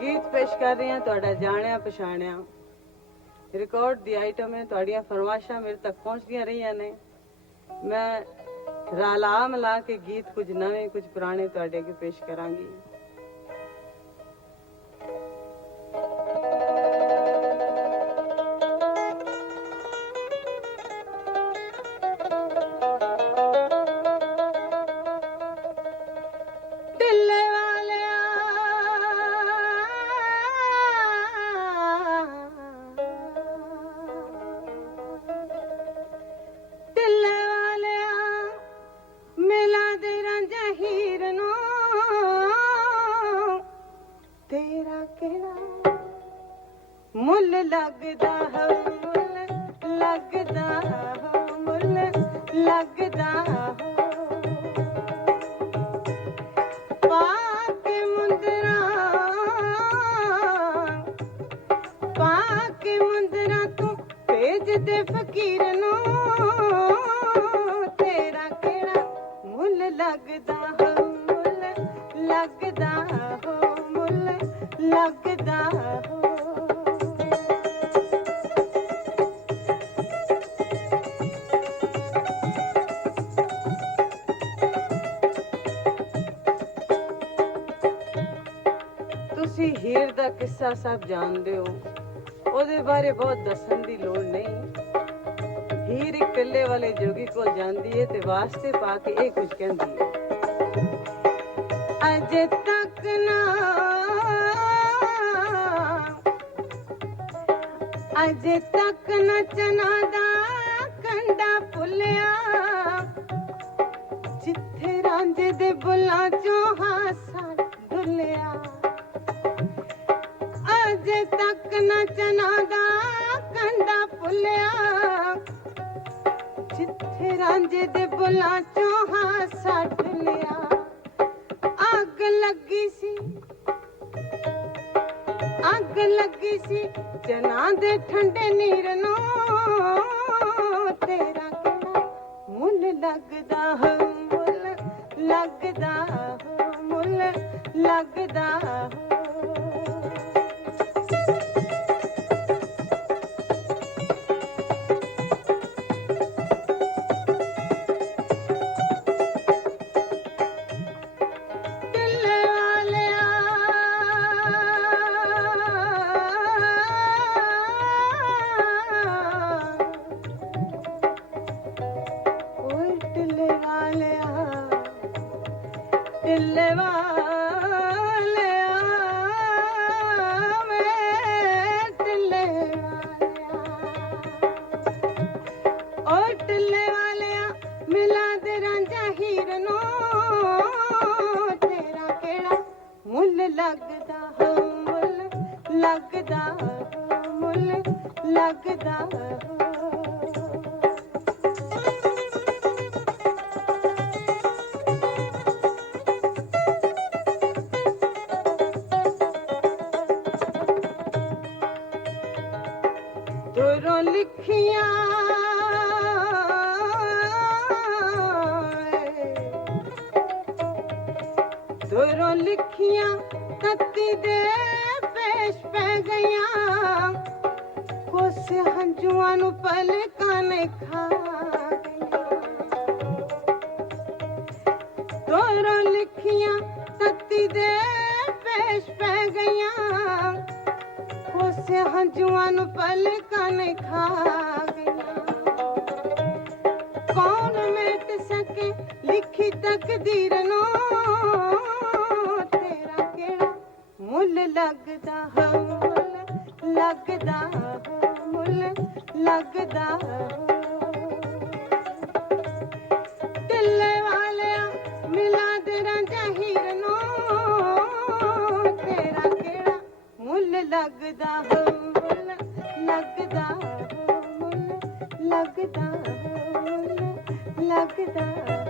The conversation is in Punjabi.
ਗੀਤ ਪੇਸ਼ ਕਰ ਰਹੀ ਹਾਂ, ਤੁਹਾਡਾ ਜਾਣਿਆ, ਪਛਾਣਿਆ। ਰਿਕਾਰਡ ਦੀ ਆਈਟਮ ਹੈ, ਤੁਹਾਡੀਆਂ ਫਰਮਾਇਸ਼ਾਂ ਮੇਰੇ ਤੱਕ ਪਹੁੰਚਦੀਆਂ ਰਹੀਆਂ ਨੇ। ਮੈਂ ਰਾਲਾ ਮਿਲਾ ਕੇ ਗੀਤ ਕੁਝ ਨਵੇਂ, ਕੁਝ ਪੁਰਾਣੇ ਤੁਹਾਡੇ ਅੱਗੇ ਪੇਸ਼ ਕਰਾਂਗੀ। ਮੁੱਲ ਲੱਗਦਾ ਹੈ, ਮੁੱਲ ਲੱਗਦਾ ਹੈ, ਮੁੱਲ ਲੱਗਦਾ ਹੈ। ਪਾ ਕੇ ਮੁੰਦਰਾ ਤੂੰ ਭੇਜ ਦੇ ਫਕੀਰ ਨੂੰ। ਤੇਰਾ ਕਿਹੜਾ ਮੁੱਲ ਲੱਗਦਾ ਹੋ, ਮੁੱਲ ਲੱਗਦਾ ਹੋ, ਮੁੱਲ ਲੱਗਦਾ ਤੁਸੀਂ ਹੀਰ ਦਾ ਕਿੱਸਾ ਸਭ ਜਾਣਦੇ ਹੋ। ਉਹਦੇ ਬਾਰੇ ਬਹੁਤ ਦੱਸਣ ਦੀ ਲੋੜ ਨਹੀਂ। ਹੀਰ ਇੱਕ ਕੱਲੇ ਵਾਲੇ ਜੋਗੀ ਕੋਲ ਜਾਂਦੀ ਹੈ ਤੇ ਵਾਸਤੇ ਪਾ ਕੇ ਇਹ ਕੁਝ ਕਹਿੰਦੀ ਹੈ ਅਜੇ ਤੱਕ ਨਾ। ਅਜੇ ਤੱਕ ਨਾ ਚਨਾ ਦਾ ਅਜੇ ਤੱਕ ਨਾ ਚਨਾ ਦਾ ਕੰਡਾ ਭੁੱਲਿਆ ਜਿੱਥੇ ਰਾਂਝੇ ਦੇ ਬੁੱਲਾਂ ਚੋਂ ਹਾਸਾ ਡੁੱਲਿਆ ਅੱਗ ਲੱਗੀ ਸੀ। ਅੱਗ ਲੱਗੀ ਸੀ। ਚਨਾ ਦੇ ਠੰਡੇ ਨੀਰ ਨੂੰ ਤੇਰਾ ਕਿਹੜਾ ਮੁੱਲ ਲੱਗਦਾ ਮੁੱਲ ਲੱਗਦਾ ਮੁੱਲ ਲੱਗਦਾ ਮੁੱਲ ਲੱਗਦਾ ਮੁੱਲ ਲੱਗਦਾ ਮੁੱਲ ਲੱਗਦਾ ਹੈ ਤੁਰੋਂ ਲਿਖੀਆਂ। ਤੁਰੋਂ ਲਿਖੀਆਂ, ਤੱਤੀ ਦੇ ਪੇਸ਼ ਪੈ ਗਈਆਂ। ਕੋਸ ਹੰਝੂਆਂ ਨੂੰ ਪਲਕਾਂ ਨੇ ਖਾ ਗਈਆਂ। ਲਿਖੀਆਂ, ਤੱਤੀ ਦੇ ਪੇਸ਼ ਪੈ ਗਈਆਂ। ਕੋਸੇ ਹੰਝੂਆਂ ਨੂੰ ਪਲਕਾਂ ਨੇ ਖਾ ਗਈਆਂ ਕੌਣ ਮਿਟ ਸਕੇ ਲਿਖੀ ਤਕਦੀਰ ਨੂੰ? ਤੇਰਾ ਕਿਹੜਾ ਮੁੱਲ ਲੱਗਦਾ ਹੈ ਮੁੱਲ ਲੱਗਦਾ ਮੁੱਲ ਲੱਗਦਾ ਲੱਗਦਾ ਹੈ ਲੱਗਦਾ ਹੈ ਲੱਗਦਾ ਹੈ ਲੱਗਦਾ